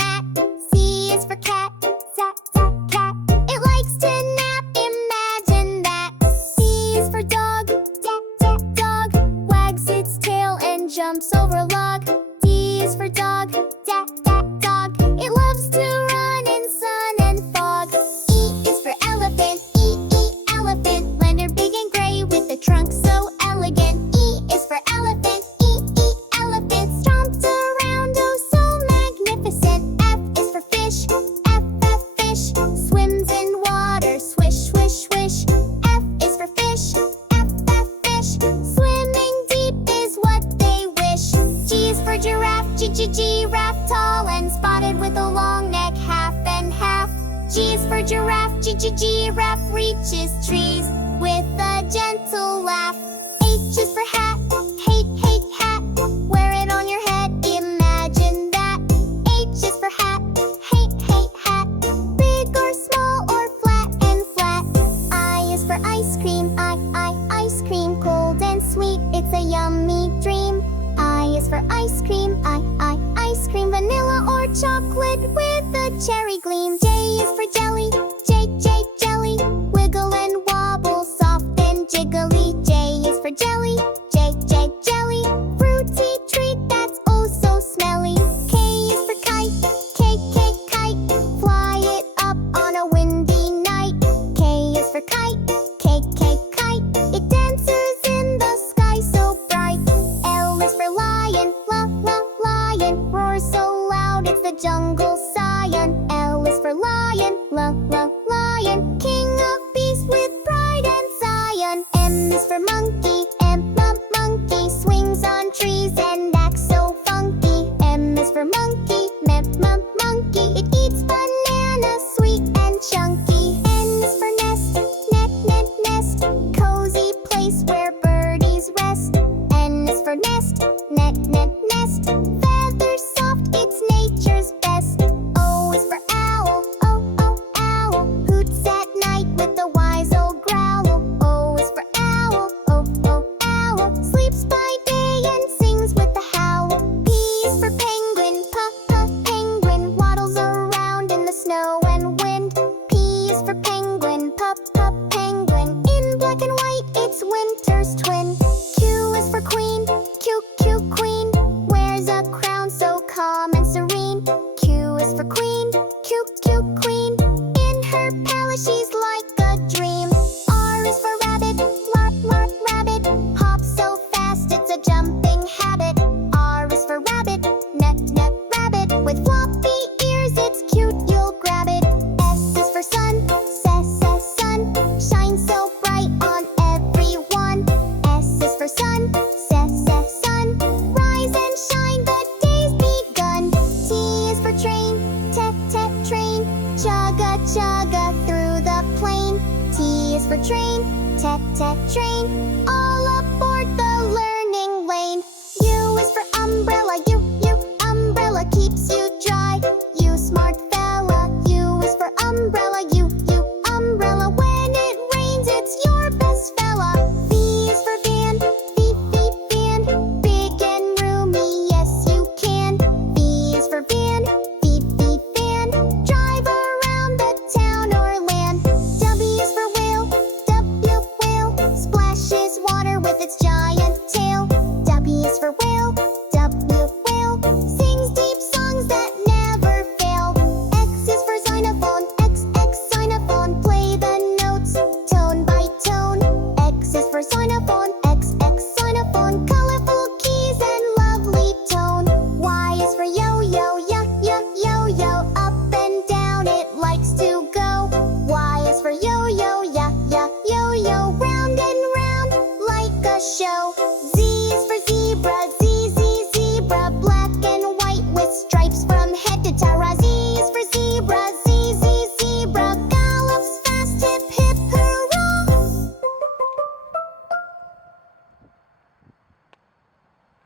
mat. C is for cat, zap, zap, cat. It likes to nap, imagine that. D is for dog, dak, dak, dog. Wags its tail and jumps over log. D is for dog, dak, dak, dog. It loves to run in sun and fog. E is for elephant, elephant. Lantern big and gray with a trunk so elegant. E is for elephant, elephant. Stomps around, oh so magnificent. F is for fish, fish. Swims in water, swish, swish, swish. F is for fish, fish. Swimming deep is what they wish. G is for giraffe, giraffe. Tall and spotted with a long neck, half and half. G is for giraffe, giraffe. Reaches trees with a gentle laugh. H is for hat, hate, hat. Wear it on your head, imagine that. H is for hat, hate, hat. Big or small or flat and flat. I is for ice cream, ice cream. Cold and sweet, it's a yummy dream. I is for ice cream, ice cream. Vanilla or chocolate with a cherry gleam. J is for jelly, jelly. Wiggle and wobble, soft and jiggly. J is for jelly, jelly. Fruity treat that's oh so smelly. K is for kite, kite. Fly it up on a windy night. K is for kite, kite. It dances in the sky so bright. L is for lion, lion. Roars so loud it's the jungle scion. L is for lion, lion. King of beasts with pride and Zion. M is for monkey, monkey. Swings on trees and acts so funky. M is for monkey, monkey. It eats bananas, sweet and chunky. N is for nest, nest. Cozy place where birdies rest. N is for nest, nest. Feathers soft, it's nature's best. O is for owl, owl. Hoots at night with a wise old growl. O is for owl, owl. Sleeps by day and sings with a howl. P is for penguin, penguin. Waddles around in the snow and wind. P is for penguin, penguin. In black and white, it's winter's twin. Q is for queen, queen. Wears a crown so calm and serene. Q is for queen, queen. In her palace she's like a dream. R is for rabbit, rabbit. Hops so fast it's a jumping habit. R is for rabbit, rabbit. With floppy ears it's cute, you'll grab it. S is for sun, sun. Shines so bright on everyone. S is for sun, sun. Rise and shine, the day's begun. T is for train, train. Chugga through the plain. T is for train, train. All aboard the learning lane. U is for umbrella,